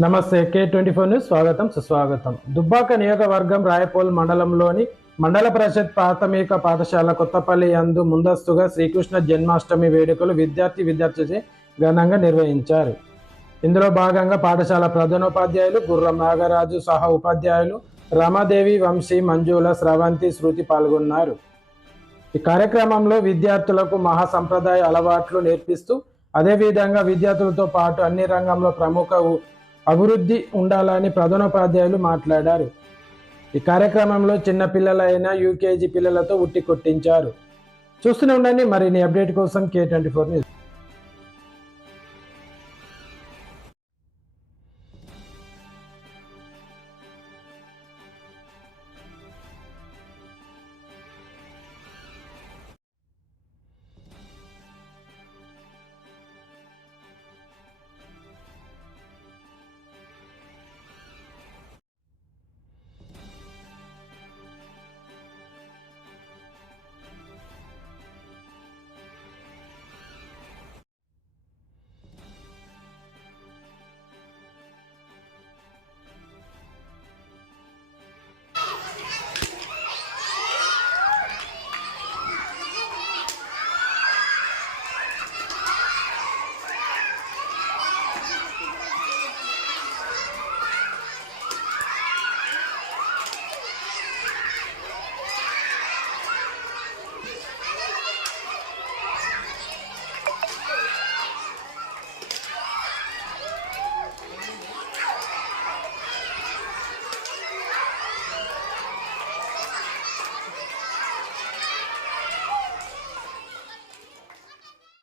నమస్తే. K24 news స్వాగతం సుస్వాగతం. దుబ్బాక నియోజకవర్గం రాయపోల్ మండలంలోని మండల పరిషత్ ప్రాథమిక పాఠశాల కొత్తపల్లి యందు ముందస్తుగా శ్రీకృష్ణ జన్మాష్టమి వేడుకలు విద్యార్థులచే ఘనంగా నిర్వహించారు. ఇందులో భాగంగా పాఠశాల ప్రధానోపాధ్యాయులు గుర్రం నాగరాజు సహా ఉపాధ్యాయులు రమాదేవి, వంశీ, మంజుల, స్రవంతి, శృతి పాల్గొన్నారు. ఈ కార్యక్రమంలో విద్యార్థులకు మహాసంప్రదాయ అలవాట్లు నేర్పిస్తూ అదేవిధంగా విద్యార్థులతో పాటు అన్ని రంగంలో ప్రముఖ అభివృద్ధి ఉండాలని ప్రధానోపాధ్యాయులు మాట్లాడారు. ఈ కార్యక్రమంలో చిన్న పిల్లలైన యూకేజీ పిల్లలతో ఉట్టి కొట్టించారు. చూస్తూనే ఉండండి. మరిన్ని అప్డేట్ కోసం K24 న్యూస్.